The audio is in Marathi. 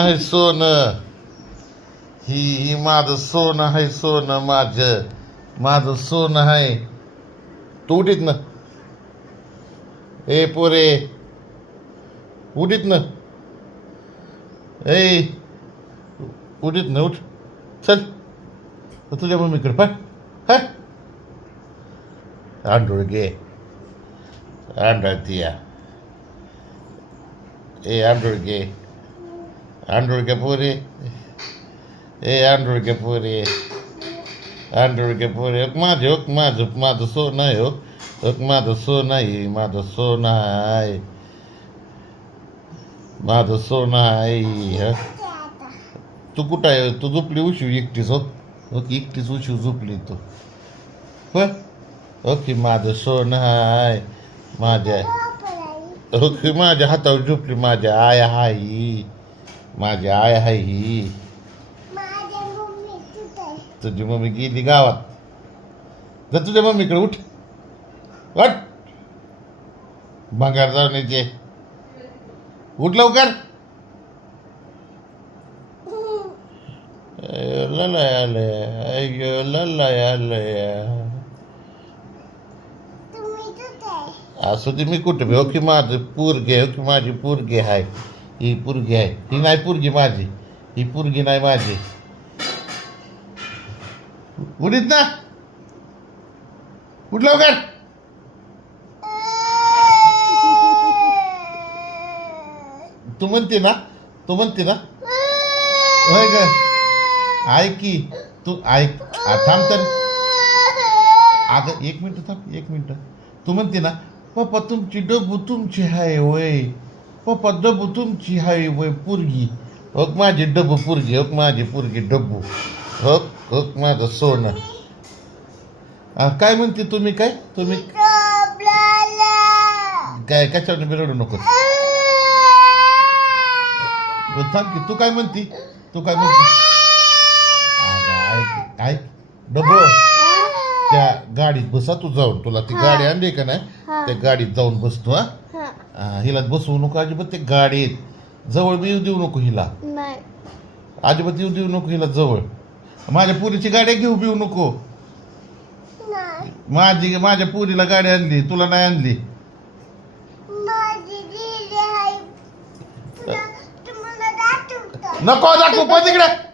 आहे सोनं. ही ही माझं सोनं आहे सोनं माझं. माझं सोनं आहे. तू उठीत ना. ए पोरे उठीत ना. ए उठीत ना उठ. चल. तुझ्या मम्मीकडे पण हा? आंडोळ घे. आंधळ तिया ए आंडोळ घे. ए आंधळ घे पोरे आंधळ घे पोरे हक माझं हक माझं माझं सोनं आहे हो माझं सोनं आहे माझं सोनं आहे माझं सोनं आहे ह तू कुठं आहे तू झोपली उशिव एकटीच हो एकटीच उशिव झोपली तू हो हो की माझं सोनं आहे माझ्या हो की माझ्या हातावर झोपली माझ्या आय हाई माझ्या आय हाय ही तुझी मम्मी गेली गावात. जा तुझ्या मम्मीकडे उठ. उठ. भंगार जाऊन येते उठ लवकर. असं ते मी कुठे बी हो की माझं पोरगे हो की माझी पोरगी आहे. ही पुरगी आहे. ही नाही पुरगी माझी. ही पुरगी नाही माझी. उडीत ना. उठ लवकर. तू म्हणते ना तू म्हणते ना. होय ग. ऐक की तू ऐक. थांब तर. अगं एक मिनटं थांब एक मिनटं. तू म्हणते ना पप्पा तुमची डबू तुमची हाय वय पप्पा डबू तुमची हाय वय पुरगी. हक माझी डबू पुरगी हक माझी पुरगी डब्बू. हक हक माझं सोनं. काय म्हणते तुम्ही काय? तुम्ही काय कशावर बिरडू नको? थांब की तू काय म्हणती? तू काय म्हणती? अगं, ऐक ऐक. डबो त्या गाडीत बसा तू जाऊन. तुला ती गाडी आणली का नाही? त्या गाडीत जाऊन बसतो हा, हिला बसवू नको अजिबात ते गाडीत जवळ बी येऊ देऊ नको हिला. नाही. अजिबात येऊ देऊ नको हिला जवळ. माझ्या पुरीची गाडी घेऊ बिऊ नको. नाही. माझी माझ्या पुरीला गाडी आणली तुला नाही आणली. माझी दीदी आहे. तुला तुम्हाला दाखवतो. नको दाखवू पण तिकडे.